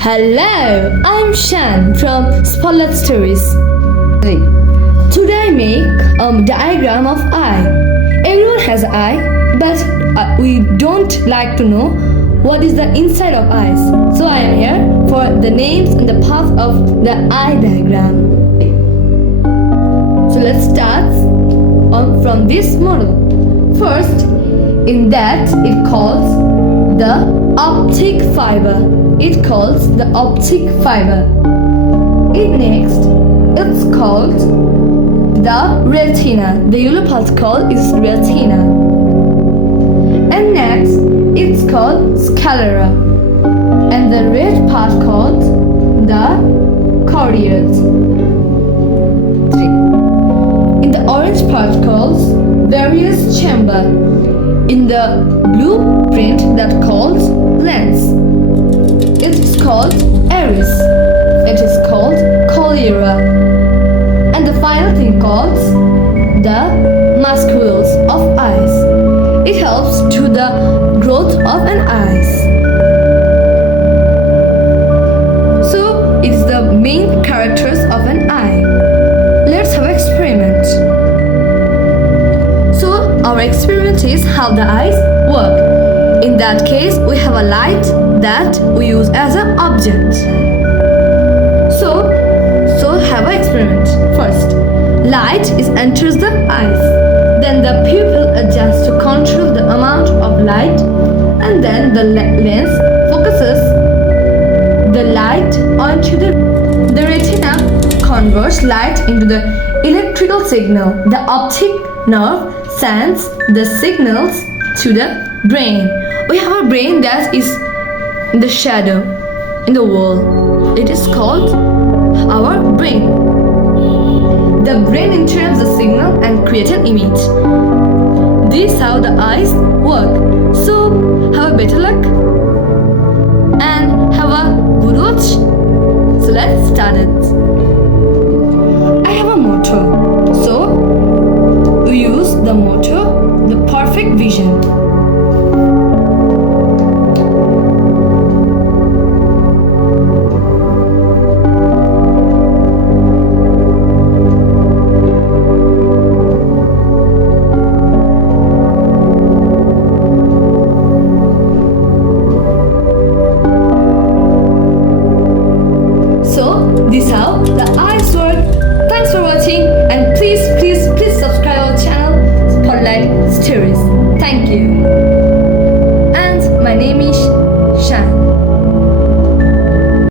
Hello, I'm Shan from Spotlight Stories. Today I make a diagram of eye. Everyone has an eye, but we don't like to know what is the inside of eyes. So I am here for the names and the path of the eye diagram. So let's start from this model. First, in that it calls the optic fiber. It calls the optic fiber. Next, it's called the retina. The yellow part called is retina. And next, it's called sclera. And the red part called the corneas. In the orange part calls various chamber. In the blueprint that calls lens. It is called iris. It is called sclera. And the final thing called the muscles of eyes. It helps to the growth of an eyes. So it is the main characters of an eye. Let's have an experiment. So our experiment is how the eyes work. In that case, we have a light that we use as an object. So have an experiment. First, light enters the eyes. Then the pupil adjusts to control the amount of light, and then the lens focuses the light onto the retina, converts light into the electrical signal. The optic nerve sends the signals to the brain. We have a brain that is in the shadow, in the wall. It is called our brain. The brain interprets the signal and creates an image. This is how the eyes work. So have a better luck and have a good watch. So let's start it. I have a motto. So we use the motto, the perfect vision. This is how